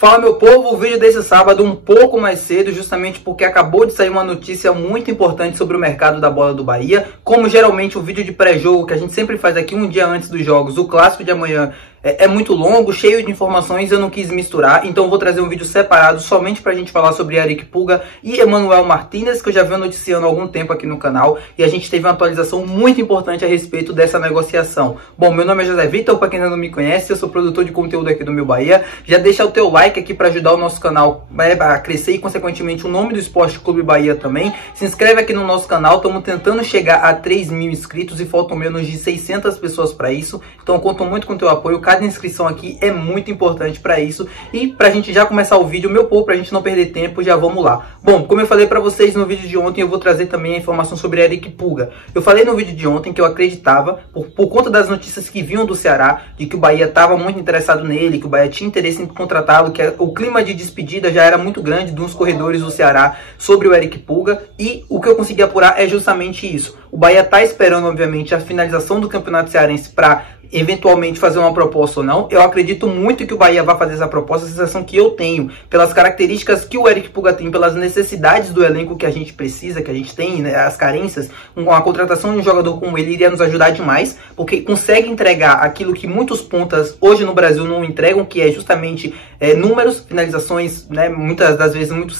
Fala, meu povo, o vídeo desse sábado um pouco mais cedo, justamente porque acabou de sair uma notícia muito importante sobre o mercado da bola do Bahia. Como geralmente o vídeo de pré-jogo que a gente sempre faz aqui um dia antes dos jogos, o clássico de amanhã é muito longo, cheio de informações, eu não quis misturar, então eu vou trazer um vídeo separado somente pra gente falar sobre Eric Pulga e Emanuel Martinez, que eu já venho noticiando há algum tempo aqui no canal, e a gente teve uma atualização muito importante a respeito dessa negociação. Bom, meu nome é José Vitor, pra quem ainda não me conhece, eu sou produtor de conteúdo aqui do Meu Bahia. Já deixa o teu like aqui pra ajudar o nosso canal a crescer e, consequentemente, o nome do Esporte Clube Bahia também. Se inscreve aqui no nosso canal, estamos tentando chegar a 3.000 inscritos e faltam menos de 600 pessoas para isso, então eu conto muito com o teu apoio. Cada inscrição aqui é muito importante para isso. E para a gente já começar o vídeo, meu povo, para a gente não perder tempo, já vamos lá. Bom, como eu falei para vocês no vídeo de ontem, eu vou trazer também a informação sobre Eric Pulga. Eu falei no vídeo de ontem que eu acreditava, por conta das notícias que vinham do Ceará, de que o Bahia estava muito interessado nele, que o Bahia tinha interesse em contratá-lo, que o clima de despedida já era muito grande dos corredores do Ceará sobre o Eric Pulga. E o que eu consegui apurar é justamente isso. O Bahia está esperando, obviamente, a finalização do Campeonato Cearense para eventualmente fazer uma proposta ou não. Eu acredito muito que o Bahia vai fazer essa proposta. A sensação que eu tenho, pelas características que o Eric Pulga tem, pelas necessidades do elenco que a gente precisa, que a gente tem, né, as carências, a contratação de um jogador como ele iria nos ajudar demais, porque consegue entregar aquilo que muitos pontas hoje no Brasil não entregam, que é justamente números, finalizações, né, muitas das vezes muito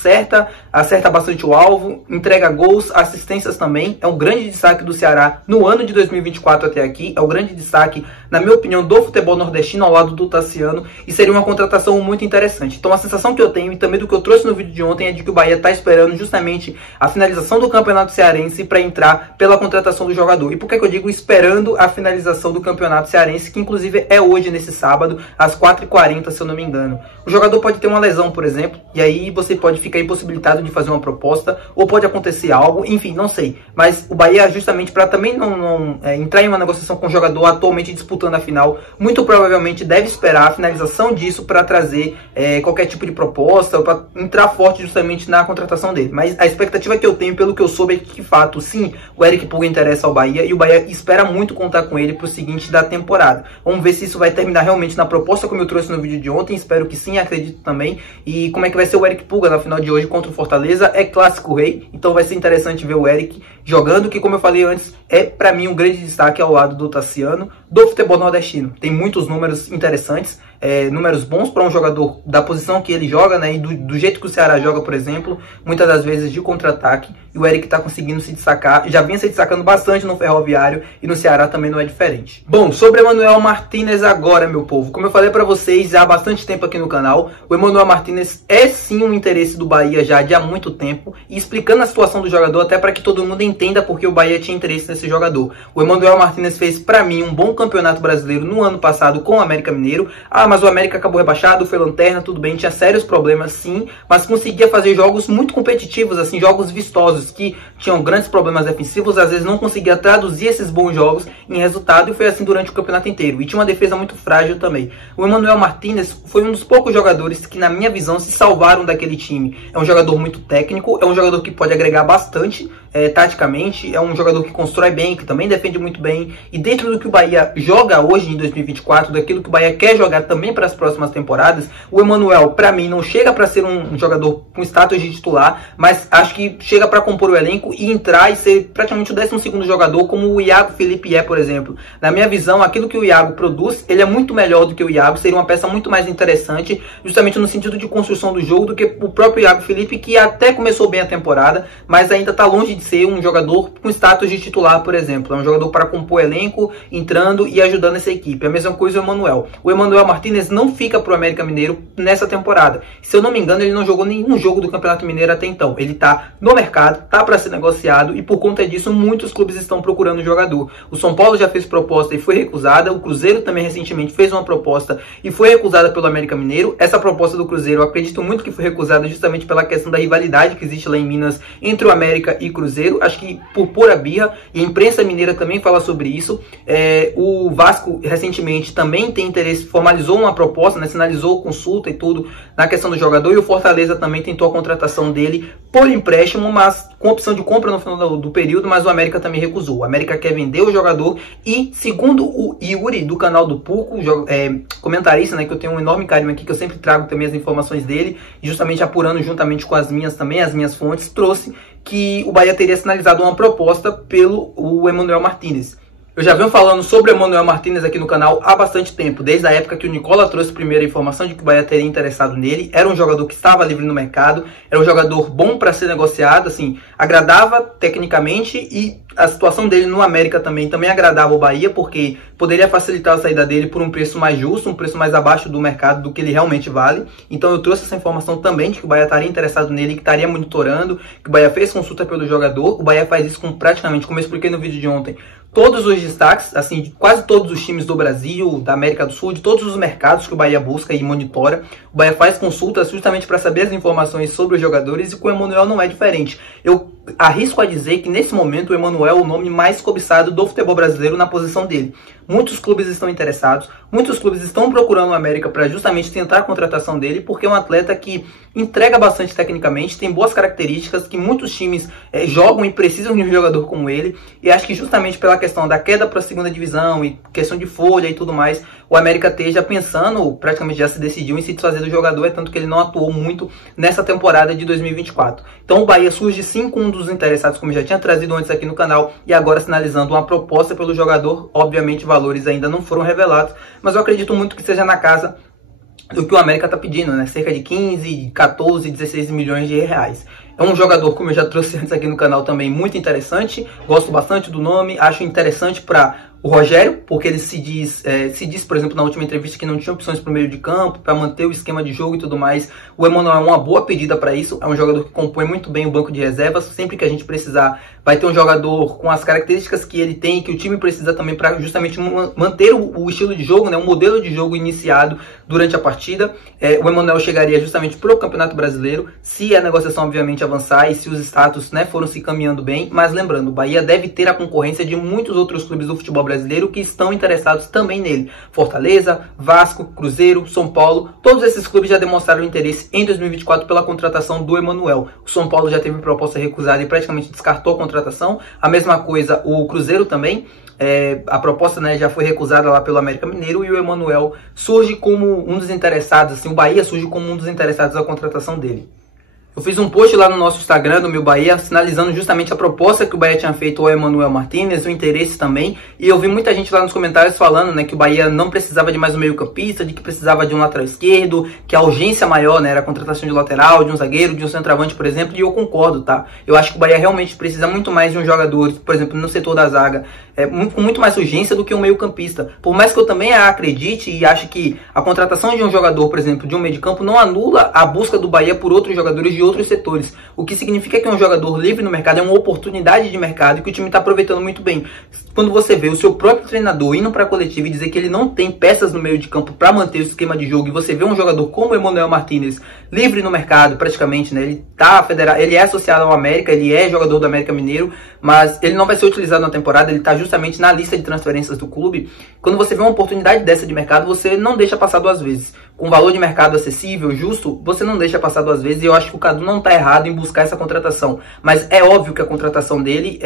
acerta bastante o alvo, entrega gols, assistências também. É um grande destaque do Ceará no ano de 2024 até aqui, é o grande destaque, na minha opinião, do futebol nordestino ao lado do Tassiano, e seria uma contratação muito interessante. Então a sensação que eu tenho, e também do que eu trouxe no vídeo de ontem, é de que o Bahia está esperando justamente a finalização do Campeonato Cearense para entrar pela contratação do jogador. E por que eu digo esperando a finalização do Campeonato Cearense, que inclusive é hoje, nesse sábado, às 4h40, se eu não me engano. O jogador pode ter uma lesão, por exemplo, e aí você pode ficar impossibilitado de fazer uma proposta, ou pode acontecer algo, enfim, não sei. Mas o Bahia, justamente para também não entrar em uma negociação com o jogador atualmente disputando a final, muito provavelmente deve esperar a finalização disso para trazer qualquer tipo de proposta, ou para entrar forte justamente na contratação dele. Mas a expectativa que eu tenho, pelo que eu soube, é que, de fato, sim, o Eric Pulga interessa ao Bahia, e o Bahia espera muito contar com ele para o seguinte da temporada. Vamos ver se isso vai terminar realmente na proposta, como eu trouxe no vídeo de ontem. Espero que sim, acredito também. E como é que vai ser o Eric Pulga na final de hoje contra o Fortaleza? É clássico rei, então vai ser interessante ver o Eric jogando, que, como eu falei antes, é para mim um grande destaque ao lado do Tassiano, do futebol nordestino. Tem muitos números interessantes, números bons para um jogador da posição que ele joga, né, e do jeito que o Ceará joga, por exemplo, muitas das vezes de contra-ataque, e o Eric está conseguindo se destacar, já vinha se destacando bastante no Ferroviário, e no Ceará também não é diferente. Bom, sobre Emanuel Martinez agora, meu povo, como eu falei para vocês já há bastante tempo aqui no canal, o Emanuel Martinez é sim um interesse do Bahia já de há muito tempo, e explicando a situação do jogador até para que todo mundo entenda porque o Bahia tinha interesse nesse jogador. O Emanuel Martinez fez para mim um bom campeonato brasileiro no ano passado com o América Mineiro. Mas o América acabou rebaixado, foi lanterna, tudo bem, tinha sérios problemas sim, mas conseguia fazer jogos muito competitivos, assim, jogos vistosos, que tinham grandes problemas defensivos, às vezes não conseguia traduzir esses bons jogos em resultado, e foi assim durante o campeonato inteiro, e tinha uma defesa muito frágil também. O Emanuel Martinez foi um dos poucos jogadores que, na minha visão, se salvaram daquele time. É um jogador muito técnico, é um jogador que pode agregar bastante taticamente, é um jogador que constrói bem, que também defende muito bem, e dentro do que o Bahia joga hoje em 2024, daquilo que o Bahia quer jogar também para as próximas temporadas, o Emanuel, para mim, não chega para ser um jogador com status de titular, mas acho que chega para compor o elenco e entrar e ser praticamente o 12º jogador, como o Iago Felipe por exemplo. Na minha visão, aquilo que o Iago produz, ele é muito melhor do que o Iago, seria uma peça muito mais interessante, justamente no sentido de construção do jogo, do que o próprio Iago Felipe, que até começou bem a temporada, mas ainda está longe de ser um jogador com status de titular, por exemplo. É um jogador para compor elenco, entrando e ajudando essa equipe. A mesma coisa o Emanuel. O Emanuel Martinez não fica para o América Mineiro nessa temporada. Se eu não me engano, ele não jogou nenhum jogo do Campeonato Mineiro até então. Ele está no mercado, está para ser negociado, e por conta disso muitos clubes estão procurando o jogador. O São Paulo já fez proposta e foi recusada. O Cruzeiro também recentemente fez uma proposta e foi recusada pelo América Mineiro. Essa proposta do Cruzeiro, eu acredito muito que foi recusada justamente pela questão da rivalidade que existe lá em Minas entre o América e Cruzeiro. Acho que por pura birra, e a imprensa mineira também fala sobre isso. O Vasco recentemente também tem interesse, formalizou uma proposta, né, sinalizou consulta e tudo na questão do jogador, e o Fortaleza também tentou a contratação dele por empréstimo, mas com opção de compra no final do período, mas o América também recusou. O América quer vender o jogador e, segundo o Yuri, do canal do Puco, comentarista, né, que eu tenho um enorme carinho aqui, que eu sempre trago também as informações dele, e justamente apurando juntamente com as minhas também, as minhas fontes, trouxe que o Bahia teria sinalizado uma proposta pelo Emanuel Martínez. Eu já venho falando sobre o Emanuel Martínez aqui no canal há bastante tempo, desde a época que o Nicola trouxe a primeira informação de que o Bahia teria interessado nele. Era um jogador que estava livre no mercado, era um jogador bom para ser negociado, assim, agradava tecnicamente, e a situação dele no América também agradava o Bahia, porque poderia facilitar a saída dele por um preço mais justo, um preço mais abaixo do mercado do que ele realmente vale. Então eu trouxe essa informação também de que o Bahia estaria interessado nele, que estaria monitorando, que o Bahia fez consulta pelo jogador. O Bahia faz isso com praticamente, como eu expliquei no vídeo de ontem, todos os destaques, assim, de quase todos os times do Brasil, da América do Sul, de todos os mercados que o Bahia busca e monitora. O Bahia faz consultas justamente para saber as informações sobre os jogadores, e com o Emanuel não é diferente. Eu arrisco a dizer que nesse momento o Emanuel é o nome mais cobiçado do futebol brasileiro na posição dele. Muitos clubes estão interessados, muitos clubes estão procurando o América para justamente tentar a contratação dele, porque é um atleta que entrega bastante tecnicamente, tem boas características, que muitos times jogam e precisam de um jogador como ele, e acho que justamente pela questão da queda para a segunda divisão e questão de folha e tudo mais, o América esteja pensando, praticamente já se decidiu em se desfazer do jogador, é tanto que ele não atuou muito nessa temporada de 2024. Então o Bahia surge sim com um dos interessados, como eu já tinha trazido antes aqui no canal, e agora sinalizando uma proposta pelo jogador. Obviamente valores ainda não foram revelados, mas eu acredito muito que seja na casa do que o América está pedindo, né? Cerca de 15, 14, 16 milhões de reais. É um jogador, como eu já trouxe antes aqui no canal também, muito interessante. Gosto bastante do nome, acho interessante para o Rogério, porque ele se diz, por exemplo, na última entrevista que não tinha opções para o meio de campo, para manter o esquema de jogo e tudo mais. O Emanuel é uma boa pedida para isso, é um jogador que compõe muito bem o banco de reservas. Sempre que a gente precisar, vai ter um jogador com as características que ele tem, que o time precisa também para justamente manter o estilo de jogo, né, o modelo de jogo iniciado durante a partida. O Emanuel chegaria justamente para o Campeonato Brasileiro, se a negociação obviamente avançar e se os status, né, foram se caminhando bem. Mas lembrando, o Bahia deve ter a concorrência de muitos outros clubes do futebol brasileiro que estão interessados também nele. Fortaleza, Vasco, Cruzeiro, São Paulo, todos esses clubes já demonstraram interesse em 2024 pela contratação do Emanuel. O São Paulo já teve proposta recusada e praticamente descartou a contratação. A mesma coisa o Cruzeiro também. A proposta, né, já foi recusada lá pelo América Mineiro, e o Emanuel surge como um dos interessados, assim, o Bahia surge como um dos interessados à contratação dele. Eu fiz um post lá no nosso Instagram, do Meu Bahia, sinalizando justamente a proposta que o Bahia tinha feito ao Emanuel Martínez, o interesse também. E eu vi muita gente lá nos comentários falando, né, que o Bahia não precisava de mais um meio campista, de que precisava de um lateral esquerdo, que a urgência maior, né, era a contratação de lateral, de um zagueiro, de um centroavante, por exemplo. E eu concordo, tá? Eu acho que o Bahia realmente precisa muito mais de um jogador, por exemplo, no setor da zaga, com muito mais urgência do que um meio campista. Por mais que eu também acredite e ache que a contratação de um jogador, por exemplo, de um meio de campo, não anula a busca do Bahia por outros jogadores de outros setores. O que significa que um jogador livre no mercado é uma oportunidade de mercado e que o time está aproveitando muito bem. Quando você vê o seu próprio treinador indo para a coletiva e dizer que ele não tem peças no meio de campo para manter o esquema de jogo, e você vê um jogador como o Emanuel Martínez livre no mercado praticamente, né? Ele é associado ao América, ele é jogador do América Mineiro, mas ele não vai ser utilizado na temporada, ele está justamente na lista de transferências do clube. Quando você vê uma oportunidade dessa de mercado, você não deixa passar duas vezes. Com valor de mercado acessível, justo, você não deixa passar duas vezes, e eu acho que o Cadu não está errado em buscar essa contratação. Mas é óbvio que a contratação dele,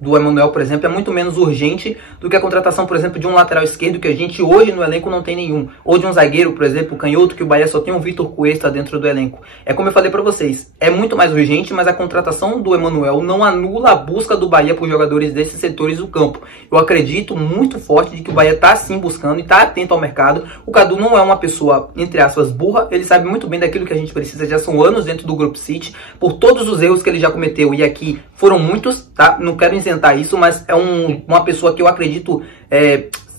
do Emanuel, por exemplo, é muito menos urgente do que a contratação, por exemplo, de um lateral esquerdo, que a gente hoje no elenco não tem nenhum. Ou de um zagueiro, por exemplo, canhoto, que o Bahia só tem um Vitor Cuesta dentro do elenco. É como eu falei para vocês, é muito mais urgente, mas a contratação do Emanuel não anula a busca do Bahia por jogadores desses setores do campo. Eu acredito muito forte de que o Bahia está sim buscando e está atento ao mercado. O Cadu não é uma pessoa, entre aspas, burra, ele sabe muito bem daquilo que a gente precisa, já são anos dentro do Grupo City, por todos os erros que ele já cometeu, e aqui foram muitos, tá? Não quero isentar isso, mas é uma pessoa que eu acredito,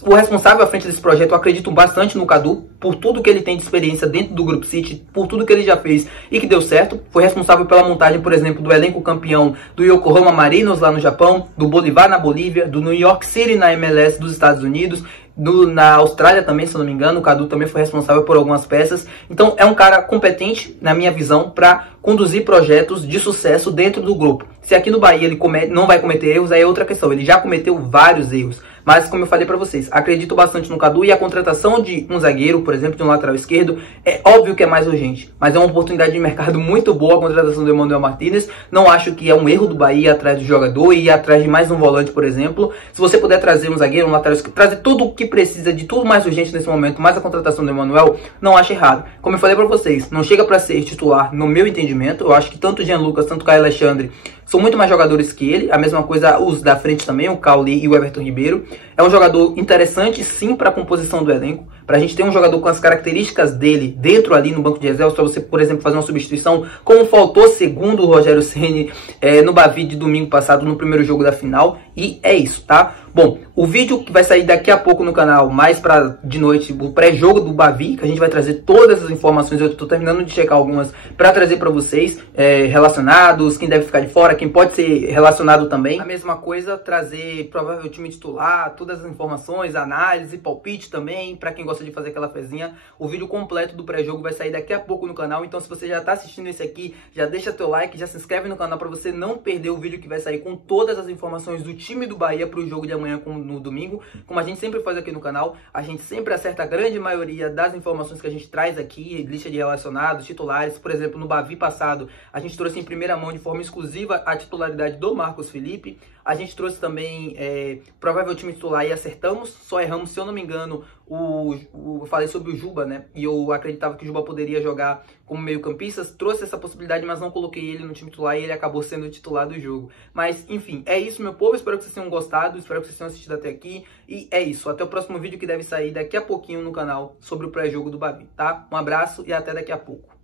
o responsável à frente desse projeto. Eu acredito bastante no Cadu, por tudo que ele tem de experiência dentro do Grupo City, por tudo que ele já fez e que deu certo. Foi responsável pela montagem, por exemplo, do elenco campeão do Yokohama Marinos lá no Japão, do Bolivar na Bolívia, do New York City na MLS dos Estados Unidos, na Austrália também, se eu não me engano. O Cadu também foi responsável por algumas peças. Então é um cara competente, na minha visão, para conduzir projetos de sucesso dentro do grupo. Se aqui no Bahia ele não vai cometer erros, aí é outra questão. Ele já cometeu vários erros, Mas como eu falei pra vocês, acredito bastante no Cadu e a contratação de um zagueiro, por exemplo, de um lateral esquerdo, é óbvio que é mais urgente, mas é uma oportunidade de mercado muito boa a contratação do Emmanuel Martinez. Não acho que é um erro do Bahia ir atrás do jogador e ir atrás de mais um volante, por exemplo. Se você puder trazer um zagueiro, um lateral esquerdo, trazer tudo o que precisa de tudo mais urgente nesse momento, mais a contratação do Emmanuel, não acho errado. Como eu falei pra vocês, não chega pra ser titular no meu entendimento. Eu acho que tanto o Jean Lucas, tanto o Caio Alexandre são muito mais jogadores que ele. A mesma coisa os da frente também, o Cauli e o Everton Ribeiro. É um jogador interessante sim para a composição do elenco, para a gente ter um jogador com as características dele dentro ali no banco de reservas, para você, por exemplo, fazer uma substituição, como faltou segundo o Rogério Ceni no Bavi de domingo passado, no primeiro jogo da final. E é isso, tá? Bom, o vídeo que vai sair daqui a pouco no canal, mais para de noite, o pré-jogo do Bavi, que a gente vai trazer todas as informações. Eu tô terminando de checar algumas para trazer para vocês, relacionados, quem deve ficar de fora, quem pode ser relacionado também. A mesma coisa, trazer provável time titular, todas as informações, análise, palpite também, para quem gosta de fazer aquela fezinha. O vídeo completo do pré-jogo vai sair daqui a pouco no canal, então se você já tá assistindo esse aqui, já deixa teu like, já se inscreve no canal para você não perder o vídeo que vai sair com todas as informações do time do Bahia pro jogo de amanhã no domingo. Como a gente sempre faz aqui no canal, a gente sempre acerta a grande maioria das informações que a gente traz aqui, lista de relacionados, titulares. Por exemplo, no Bavi passado, a gente trouxe em primeira mão de forma exclusiva a titularidade do Marcos Felipe. A gente trouxe também provável time titular e acertamos, só erramos, se eu não me engano, eu falei sobre o Juba, né? E eu acreditava que o Juba poderia jogar como meio campista, trouxe essa possibilidade, mas não coloquei ele no time titular e ele acabou sendo o titular do jogo. Mas, enfim, é isso, meu povo. Espero que vocês tenham gostado, espero que vocês tenham assistido até aqui. E é isso, até o próximo vídeo que deve sair daqui a pouquinho no canal sobre o pré-jogo do Bavi, tá? Um abraço e até daqui a pouco.